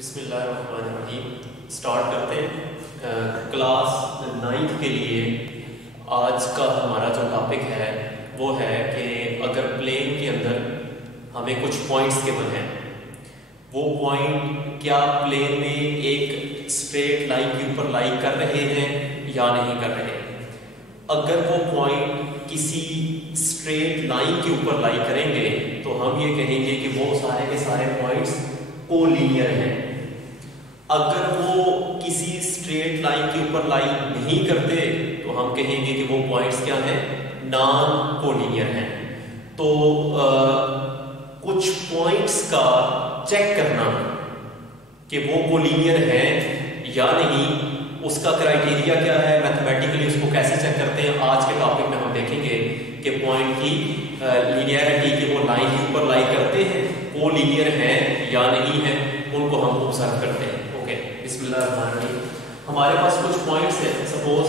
बिस्मिल्लाहिर्रहमानिर्रहीम। स्टार्ट करते हैं। क्लास 9th के लिए आज का हमारा जो टॉपिक है वो है कि अगर प्लेन के अंदर हमें कुछ पॉइंट्स गिवन हैं, वो पॉइंट क्या प्लेन में एक स्ट्रेट लाइन के ऊपर लाई कर रहे हैं या नहीं कर रहे हैं। अगर वो पॉइंट किसी स्ट्रेट लाइन के ऊपर लाई करेंगे तो हम ये कहेंगे कि वो सारे के सारे पॉइंट्स कोलिनियर हैं। अगर वो किसी स्ट्रेट लाइन के ऊपर लाई नहीं करते तो हम कहेंगे कि वो पॉइंट्स क्या हैं, नॉन कोलिनियर हैं। तो कुछ पॉइंट्स का चेक करना कि वो कोलिनियर हैं या नहीं, उसका क्राइटेरिया क्या है, मैथमेटिकली उसको कैसे चेक करते हैं, आज के टॉपिक में हम देखेंगे कि पॉइंट की लीनियरिटी के वो लाइन के ऊपर लाई करते हैं, कोलिनियर हैं या नहीं है, उनको हम ऑब्जर्व करते हैं। ओके, बिस्मिल्लाहिर्रहमानिर्रहीम। हमारे पास कुछ पॉइंट्स हैं। सपोज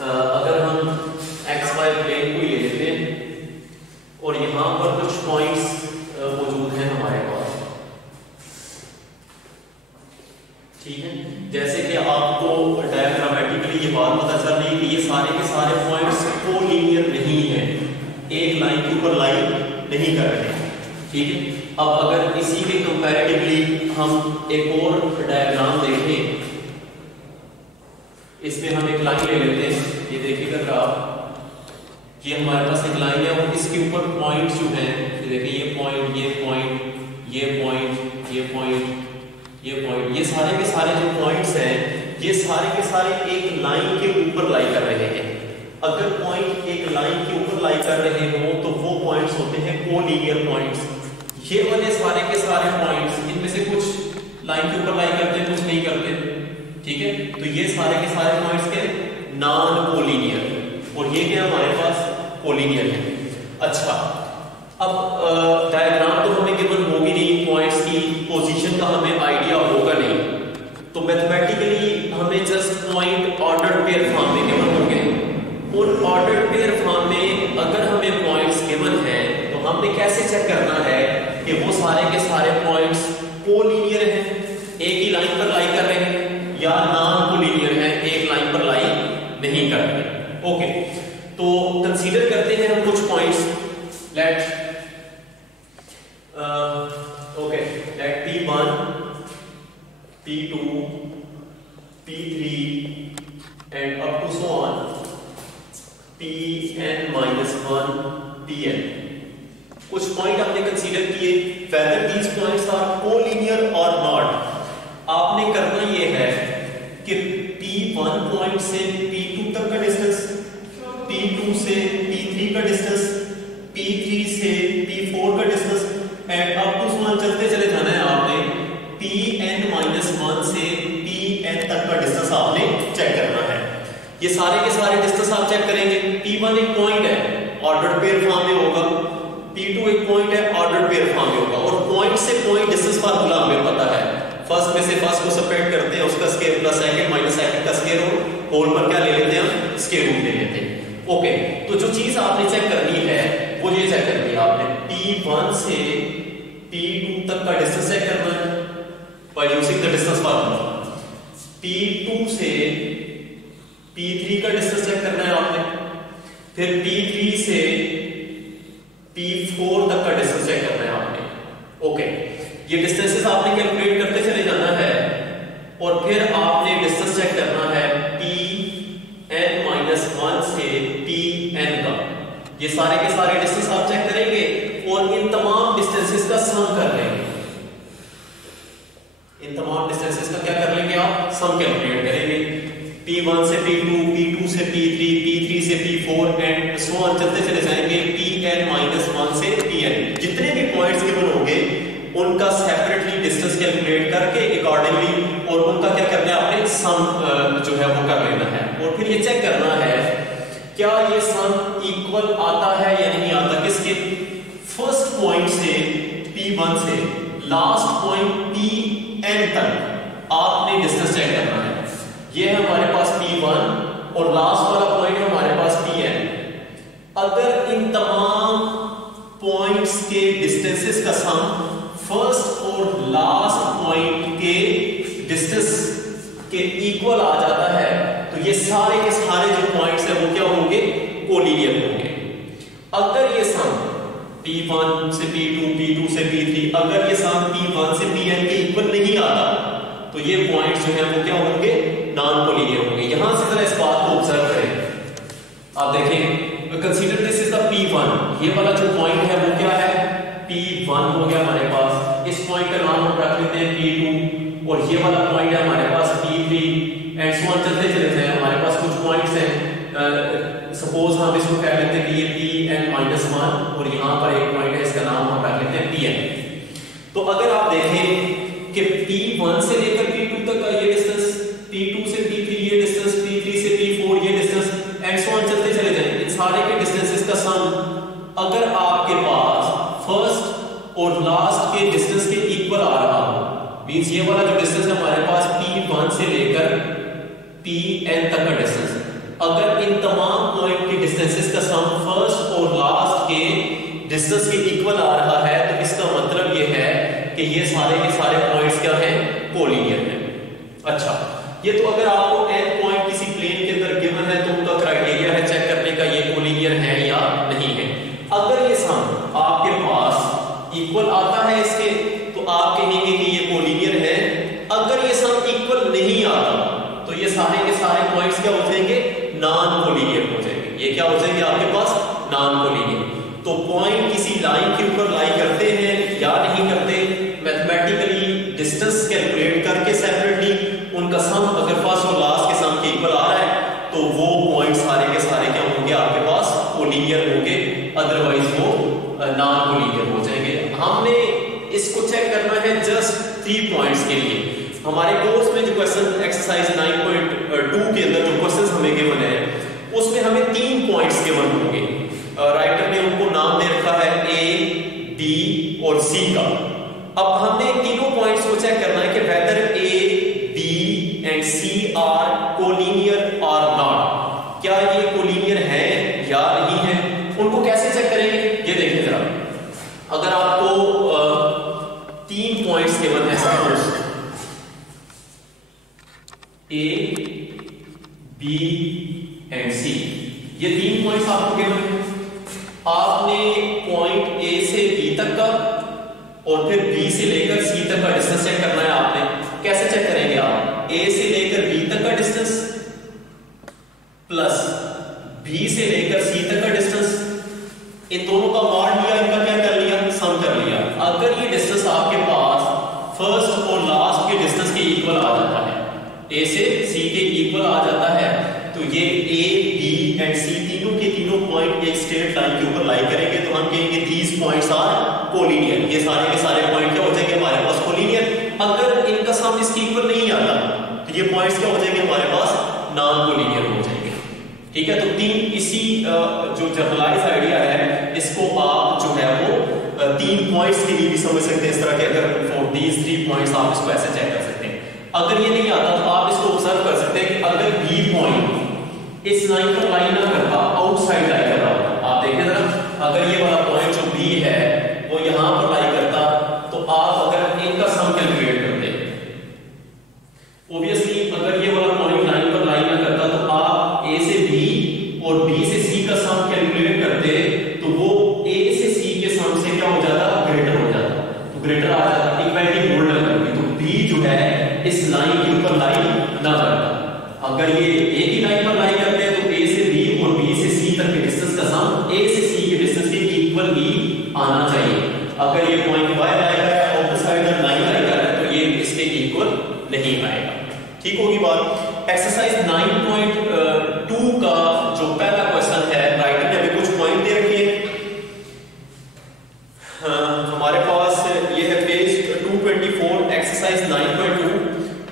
अगर हम एक्स वाई प्लेन को ले लेते हैं और यहां पर कुछ पॉइंट्स मौजूद हैं हमारे पास, ठीक है। जैसे कि आपको डायग्रामेटिकली ये बात पता चल रही है कि ये सारे के सारे पॉइंट्स कोलिनियर नहीं है, एक लाइन के ऊपर लाइन नहीं कर रहे हैं, ठीक है। अब अगर इसी के कंपैरेटिवली हम एक और डायग्राम देखें, इसमें हम एक लाइन ले लेते हैं। ये देखिएगा ग्राफ, ये हमारे पास एक लाइन है और इसके ऊपर पॉइंट्स जो हैं, ये देखिए ये पॉइंट, ये पॉइंट, ये पॉइंट, ये पॉइंट, ये पॉइंट, ये सारे के सारे जो पॉइंट्स हैं ये सारे के सारे एक लाइन के ऊपर लाई कर रहे हैं। अगर पॉइंट एक लाइन के ऊपर लाई कर रहे हो तो वो पॉइंट्स होते हैं कोलिनियर पॉइंट्स। ये वाले सारे के सारे पॉइंट्स, इनमें से कुछ लाइन के ऊपर लाई करते हैं, कुछ नहीं करते, ठीक है। तो ये सारे के सारे पॉइंट्स के नॉन कोलिनियर, और ये क्या हमारे पास कोलिनियर है। अच्छा, अब डायग्राम तो हमें गिवन होगी नहीं, पॉइंट्स की पोजीशन का हमें आइडिया होगा नहीं, तो मैथमेटिकली हमें just point ordered pair form में गिवन होंगे। और ऑर्डर्ड पेयर फॉर्म में अगर हमें पॉइंट्स गिवन हैं तो हमने कैसे चेक करना है कि वो सारे के सारे पॉइंट्स कोलिनियर हैं, एक ही लाइन पर लाई कर रहे हैं, या नॉन कोलिनियर हैं, एक लाइन पर लाई नहीं कर रहे। ओके, तो कंसीडर करते हैं हम कुछ points. Let P1, P2, P3 and up to so on Pn-1 Pn। कुछ पॉइंट आपने कंसीडर किए, whether these points are collinear or not। आपने करना ये है कि P1 पॉइंट से P2 तक का डिस्टेंस, P2 से P3 का डिस्टेंस, P3 से P4 का distance and up to so on चलते चले जाना है आपने। Pn-1 से Pn तक का डिस्टेंस आपने चेक करना है। ये सारे के सारे डिस्टेंस आप चेक करेंगे। P1 एक पॉइंट है, ऑर्डर्ड पेयर फॉर्म में होगा। P2 एक पॉइंट है, ऑर्डर्ड पेयर फॉर्म में होगा। और पॉइंट से पॉइंट डिस्टेंस फार्मूला हमें पता है, फर्स्ट में से फर्स्ट को सबट्रैक्ट करते हैं, उसका square plus second minus second का स्क्वायर रूट, होल पर क्या ले लेते हैं, स्क्वायर रूट ले लेते हैं। ओके, तो जो चीज आपने चेक करनी है वो ये चेक करनी है आपने, P1 से P2 तक का डिस्टेंस चेक करना है by using the distance formula. P2 से P3 का डिस्टेंस चेक करना है आपने, फिर P3 से P4 तक का डिस्टेंस चेक करना है आपने। ओके, ये डिस्टेंसेस आपने कैलकुलेट करते चले जाना है और फिर आपने डिस्टेंस चेक करना है Pn-1 से Pn का। ये सारे के सारे डिस्टेंस आप चेक करेंगे और इन तमाम डिस्टेंसेस का सम कर लेंगे। इन तमाम डिस्टेंसेस का क्या कर लेंगे आप, सम कैलकुलेट करेंगे। P1 से P2, P2 से P3, P3 से P4 एंड सो ऑन चलते चले जाएंगे Pn-1 से Pn। जितने भी पॉइंट्स गिवन होंगे उनका सेपरेटली डिस्टेंस कैलकुलेट करके अकॉर्डिंगली और उनका क्या करना है आपने, सम जो है वो कर लेना है। और फिर ये चेक करना है क्या ये सम इक्वल आता है या नहीं आता, किसके, फर्स्ट पॉइंट से P1 से लास्ट पॉइंट Pn तक आपने डिस्टेंस चेक करना है। ये है हमारे पास P1 और लास्ट वाला पॉइंट है हमारे पास Pn। अगर इन तमाम पॉइंट्स के डिस्टेंसेस का सम फर्स्ट और लास्ट पॉइंट के इक्वल आ जाता है तो ये सारे के सारे जो पॉइंट्स हैं वो क्या होंगे, कोलिनियर होंगे। अगर ये सम P1 से P2, P2 से P3, अगर ये सम P1 से Pn के इक्वल नहीं आता तो ये पॉइंट्स जो है वो क्या होंगे, नॉन कोलिनियर होंगे। यहां से जरा इस बात को ऑब्जर्व करें, आप देखें, consider this is the P1, ये वाला जो पॉइंट है वो क्या है, P1 हो गया हमारे पास, इस पॉइंट का नाम हम रख लेते हैं P2, और ये वाला पॉइंट है हमारे पास P3 एंड सो ऑन चलते चलते हैं। हमारे पास कुछ पॉइंट्स हैं, सपोज हम इसको कह लेते हैं कि ये Pn-1 और यहां पर एक पॉइंट है, इसका नाम हम रख लेते हैं Pn। तो अगर आप देखें कि P1 से लेकर P2 तक का ये डिस्टेंस, P2 से P3 ये डिस्टेंस, P3 से P4 ये डिस्टेंस एंड सो ऑन चलते चले जाएं, इन सारे के डिस्टेंसेस का सम अगर आपके पास फर्स्ट और लास्ट के डिस्टेंस के इक्वल आ रहा हो, मींस ये वाला जो डिस्टेंस है हमारे पास P1 से लेकर Pn तक का डिस्टेंस, अगर इन तमाम पॉइंट के डिस्टेंसेस का सम फर्स्ट और लास्ट के डिस्टेंस के इक्वल आ रहा है तो इसका मतलब ये है कि ये सारे के सारे पॉइंट्स क्या हैं, कोलिनियर हैं। अच्छा, ये तो अगर आपको n पॉइंट किसी प्लेन के अंदर गिवन है तो उनका क्राइटेरिया है चेक करने का ये कोलिनियर है या नहीं है। अगर ये सम आपके पास इक्वल आता है इसके तो आप कहेंगे कि ये कोलिनियर है। अगर ये सम इक्वल नहीं आता तो ये सारे के सारे पॉइंट्स क्या हो जाएंगे, नॉन कोलिनियर हो जाएंगे। ये क्या हो जाएंगे आपके पास, नॉन कोलिनियर। तो पॉइंट किसी लाइन के ऊपर लाई करते हैं या नहीं करते, मैथमेटिकली डिस्टेंस कैलकुलेट करके सेपरेटली उनका सम अगर फर्स्ट और लास्ट के सम के इक्वल आ रहा है तो वो पॉइंट सारे के सारे क्या होंगे आपके पास, कोलिनियर होंगे, अदरवाइज वो नॉन कोलिनियर हो जाएंगे। हमने इसको चेक करना है जस्ट 3 पॉइंट्स के लिए। हमारे कोर्स में जो क्वेश्चन एक्सरसाइज 9.2 के अंदर जो क्वेश्चंस हमें गिवन है उसमें हमें 3 पॉइंट्स गिवन होंगे। राइटर ने उनको नाम दे रखा है A, B और C का। अब हमने तीनों पॉइंट्स को चेक करना है कि whether A, B and C are collinear और नॉट, क्या ये कोलिनियर है या नहीं है। उनको कैसे चेक करेंगे ये देखें जरा। अगर आपको 3 पॉइंट्स गिवन है, suppose A, B and C, ये 3 पॉइंट्स आपको गिवन है। आपने पॉइंट A से B तक का और फिर B से लेकर C तक का डिस्टेंस चेक करना है आपने। कैसे चेक करेंगे आप, A से लेकर B तक का डिस्टेंस प्लस B से लेकर C तक का डिस्टेंस, इन दोनों का मॉड लिया, इनका क्या कर लिया, सम कर लिया। अगर ये डिस्टेंस आपके पास फर्स्ट और लास्ट के डिस्टेंस के इक्वल आ जाता है, A से C के इक्वल आ जाता है, तो ये A, B एंड C तीनों के तीनों पॉइंट एक स्ट्रेट लाइन के ऊपर लाई करेंगे तो हम कहेंगे these points are कोलिनियर। ये सारे के सारे पॉइंट क्या हो जाएंगे हमारे पास, कोलिनियर। अगर इनका सम इसके इक्वल नहीं आता तो ये पॉइंट्स क्या हो जाएंगे हमारे पास, नॉन कोलिनियर हो जाएंगे। ठीक है, तो 3 इसी जो जनरलाइज आइडिया है इसको आप जो है वो 3 पॉइंट्स के लिए भी समझ सकते हैं इस तरह के। अगर फॉर दीज 3 पॉइंट्स आप इसको ऐसे चेक कर सकते हैं। अगर ये नहीं आता तो आप इसको ऑब्जर्व कर सकते हैं कि अगर B पॉइंट इस लाइन पर लाई ना करता, आउटसाइड लाई कर रहा होता, आप देखें जरा, अगर ये वाला पॉइंट जो B है वो यहां पर लाई करता तो आप अगर इनका सम कैलकुलेट करते, ऑब्वियसली अगर ये वाला पॉइंट लाइन पर लाई ना करता तो आप A से B और B से C का सम कैलकुलेट करते तो वो A से C के सम से क्या हो जाता, ग्रेटर हो जाता, तो ग्रेटर आ जाता, इक्वालिटी होल्ड ना करती। तो B जो है इस लाइन के ऊपर लाई ना करता। अगर ये एक ही लाइन पर लाई करते हैं तो A से B और B से C तक के डिस्टेंस का सम A से C के डिस्टेंस के इक्वल ही आना चाहिए। अगर ये पॉइंट Y लाई कर रहा है, ऑपोजिट लाइन लाई कर रहा है तो ये इसके इक्वल नहीं आएगा। ठीक होगी बात। एक्सरसाइज 9.2 का जो पहला क्वेश्चन है, राइटर ने अभी कुछ पॉइंट दे रखे हैं। हमारे पास ये है page 224, exercise 9.2।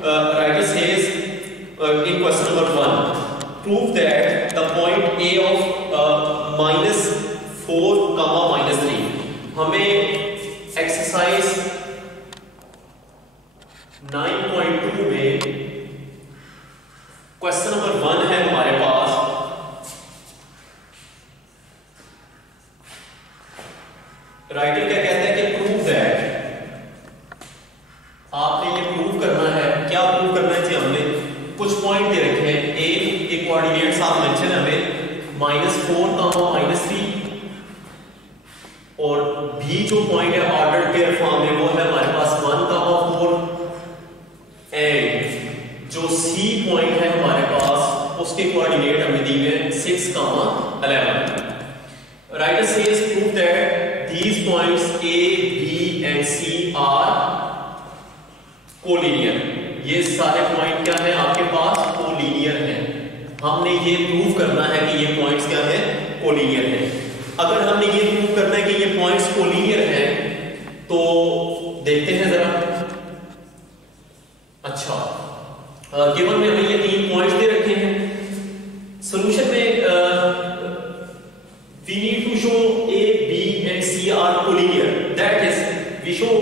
Writer says in question number 1, prove that the point A of -4, -3, हमें एक्सरसाइज 9.2 में क्वेश्चन नंबर 1 है हमारे पास। राइटर क्या कहता है कि प्रूव दैट, आपने ये प्रूव करना है। क्या प्रूव करना है जी हमने, कोऑर्डिनेट्स आप मेंशन हमें -4, -3 और बी जो पॉइंट है ऑर्डर पेयर फॉर्म में वो है हमारे पास 1, 4 एंड जो सी पॉइंट है हमारे पास उसके कोऑर्डिनेट हमें दी है 6, 11. Writer says prove that these points A, B and C are collinear. ये सारे पॉइंट क्या है आपके पास कोलिनियर है. हमने ये प्रूव करना है कि ये पॉइंट्स क्या है कोलिनियर है. अगर हमने ये प्रूव करना है कि ये पॉइंट्स कोलिनियर हैं तो देखते हैं जरा. अच्छा गिवन में हमें ये 3 पॉइंट्स दे रखे हैं. सॉल्यूशन में we need to show A, B and C are collinear. That is, we show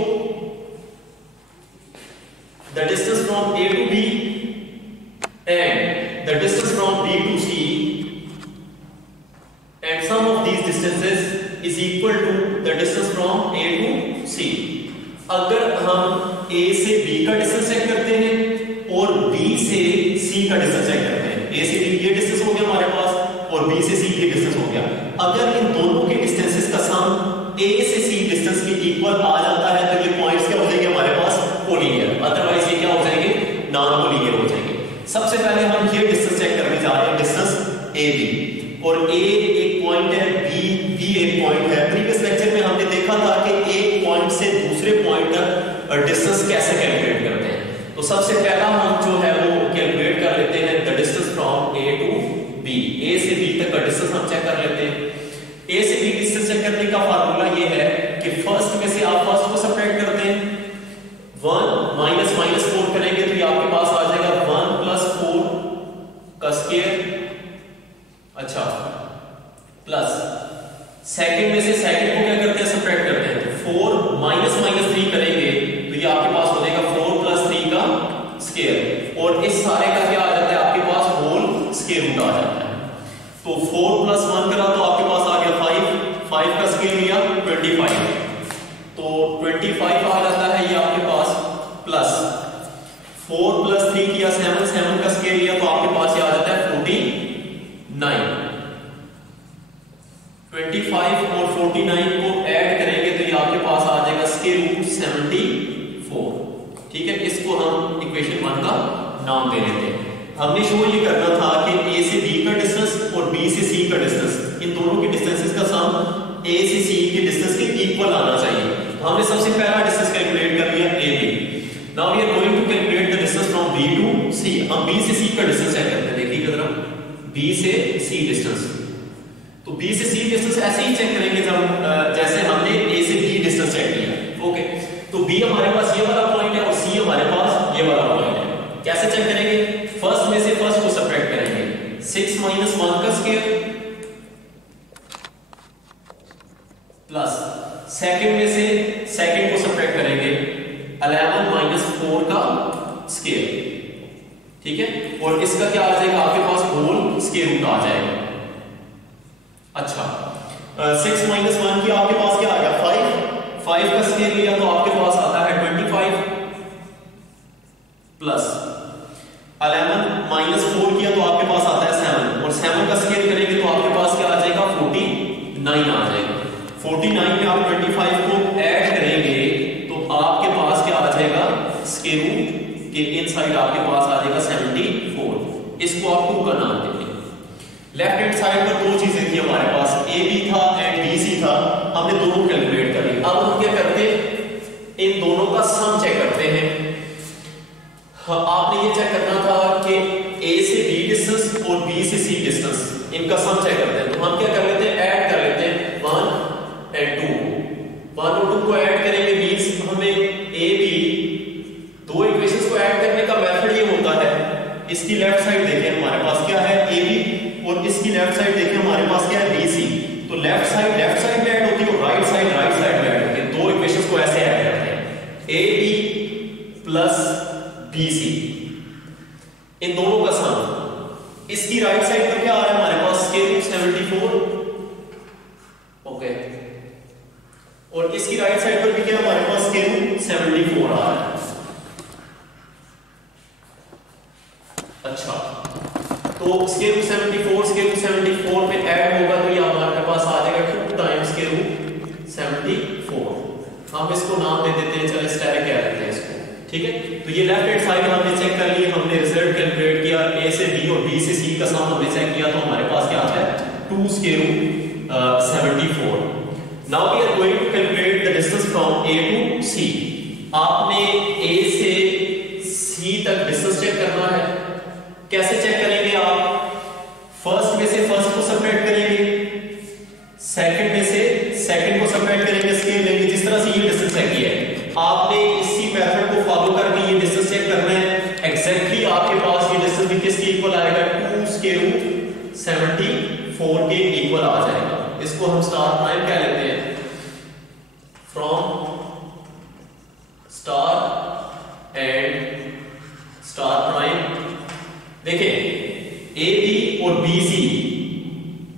the distance from A to B and the distance from B to C, and sum of these distances is equal to the distance from A to C. अगर हम A से B का distance check करते हैं और B से C का distance check करते हैं, A से B ये डिस्टेंस हो गया हमारे पास और B से C ये डिस्टेंस हो गया. अगर इन दोनों के डिस्टेंसेस का सम A से C डिस्टेंस के इक्वल आ जाता है तो ये पॉइंट्स क्या हो जाएंगे हमारे पास कोलिनियर. अदरवाइज ये क्या हो जाएंगे नॉन कोलिनियर हो जाएंगे. सबसे पहले हम ये डिस्टेंस चेक करने जा रहे हैं, डिस्टेंस AB. और A एक पॉइंट है, B एक पॉइंट है. प्रीवियस लेक्चर में हमने देखा था कि एक पॉइंट से दूसरे पॉइंट तक डिस्टेंस कैसे कैलकुलेट करते हैं. तो सबसे पहला हम जो है वो कैलकुलेट कर लेते हैं the distance from A to B. A से B तक का डिस्टेंस हम चेक कर लेते हैं. A से B डिस्टेंस चेक करने का फार्मूला ये है कि फर्स्ट में से आप फर्स्ट को सब्ट्रैक्ट करते हैं. 1 -4 करेंगे तो ये आपके पास आ जाएगा 1 + 4 का स्क्वायर. अच्छा प्लस सेकंड में से सेकंड को क्या करते हैं सब्ट्रैक्ट करते हैं. 4 -3 करेंगे तो ये आपके पास हो जाएगा 4 + 3 का स्क्वायर. और इस सारे का क्या आ जाता है आपके पास होल स्क्वायर रूट आ जाता है. तो 4 + 1 करा तो आपके पास आ गया 5 का स्क्वायर लिया 25. तो 25 आ जाता है ये आपके पास. प्लस 4 + 3 किया 7 का स्क्वायर लिया तो आपके पास ये आ जाता है 49. 25 और 49 को ऐड करेंगे तो ये आपके पास आ जाएगा स्क्वायर रूट 74. ठीक है, इसको हम इक्वेशन 1 का नाम दे देते हैं. हमने शो ये करना था कि A से B का डिस्टेंस और B से C का डिस्टेंस, इन दोनों के डिस्टेंसेस का सम A से C के डिस्टेंस के इक्वल आना चाहिए. तो हमने सबसे पहला डिस्टेंस कैलकुलेट कर लिया AB. Now we are going to calculate the distance from B to C. हम B से C का डिस्टेंस चेक करते हैं. देखिए जरा B से C डिस्टेंस. तो B से C डिस्टेंस ऐसे ही चेक करेंगे जब जैसे हमने A से B डिस्टेंस चेक किया. ओके, तो B हमारे पास ये वाला पॉइंट है और C हमारे पास ये वाला पॉइंट है. कैसे चेक करेंगे? फर्स्ट में से फर्स्ट को सब्ट्रैक्ट करेंगे. 6 - 1 का स्क्वायर प्लस सेकंड में से सेकंड को सब्ट्रैक्ट करेंगे 11 - 4 का स्क्वायर. ठीक है, और इसका क्या आ जाएगा आपके पास होल स्क्वायर रूट आ जाएगा. अच्छा 6 - 1 की आपके पास क्या आ गया 5 का स्क्वायर लिया तो आपके पास आता है 25 प्लस 11 - 4 किया तो आपके पास आता है 7 और 7 का स्क्वायर करेंगे तो आपके पास क्या आ जाएगा 49 आ जाएगा. 49 में आप 25 को ऐड करेंगे तो आपके पास क्या आ जाएगा स्क्वायर रूट के इनसाइड आपके पास आ जाएगा 74. इसको आप 2 का नाम देंगे. लेफ्ट हैंड साइड पर दो चीजें थी हमारे पास, AB था एंड BC था. हमने दोनों कैलकुलेट कर ली. अब हम क्या करते हैं इन दोनों का सम चेक करते हैं. आपने ये चेक करना था कि A से B डिस्टेंस और B से C डिस्टेंस इनका सम चेक करते हैं. तो हम क्या कर लेते हैं ऐड कर लेते हैं 1 and 2. 1 और 2 को ऐड करेंगे मींस हमें AB दो इक्वेशंस को ऐड करने का मेथड ये होता है. इसकी लेफ्ट साइड देखिए हमारे पास क्या है AB और इसकी लेफ्ट साइड देखिए हमारे पास क्या है BC. तो लेफ्ट साइड में ऐड होती है और राइट साइड में ऐड होती है. दो इक्वेशंस को ऐसे ऐड करते हैं AB प्लस BC, इन दोनों का सम. इसकी राइट साइड पर क्या आ रहा है हमारे पास स्क्वायर रूट 74. ओके, और इसकी राइट साइड पर भी क्या हमारे पास स्क्वायर रूट 74 आ रहा है. अच्छा तो स्क्वायर रूट 74 स्क्वायर रूट 74 पे ऐड होगा तो ये हमारे पास आ जाएगा 2 टाइम्स स्क्वायर रूट 74। हम इसको नाम दे देते हैं, चलो स्टेरिक कह देते हैं इसको, ठीक है। तो ये लेफ्ट हैंड साइड हमने चेक कर ली, हमने रिजल्ट कैलकुलेट किया, ए से बी और बी से सी का सम हमने चेक किया, तो हमारे पास क्या आता है 2 square root 74। Now we are going to calculate the distance from A to C. आपने ए से सी तक डिस्टेंस चेक करना है। कैसे चेक करेंगे आप? फर्स्ट में से फर्स्ट को सबट्रैक्ट करेंगे, सेकंड में से सेकंड को सबट्रैक्ट करेंगे, स्केल लेंगे, जिस तरह से ये डिस्टेंस चेक किया है आपने इसी मेथड को फॉलो करके ये डिस्टेंस चेक करना है। एग्जैक्टली आपके पास ये डिस्टेंस भी किसके इक्वल आएगा? 2 स्क्वायर रूट 74 के इक्वल आ जाएगा। इसको हम स्टार प्राइम कह लेते हैं। From star and star prime, देखिए ए बी और बी सी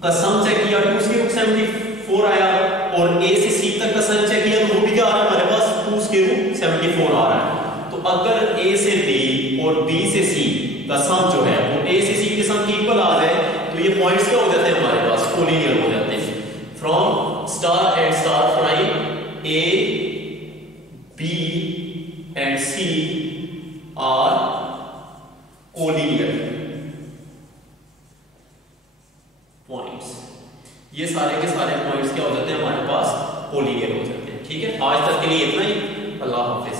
का सम चेक किया, 2 स्क्वायर रूट 74 आया, और ए से सी तक का सम चेक किया तो वो भी क्या आ रहा है हमारे पास 2 स्क्वायर रूट 74 आ रहा है। तो अगर ए से बी और बी से सी का सम जो है वो ए से सी के सम के इक्वल आ जाए तो ये पॉइंट्स क्या हो जाते हैं हमारे पास? कोलिनियर हो जाते हैं। From star and star prime A B and C are collinear points. ये सारे के सारे पॉइंट्स क्या हो जाते हैं हमारे पास? कोलिनियर हो जाते हैं। ठीक है, आज तक के लिए इतना ही। अल्लाह हाफिज।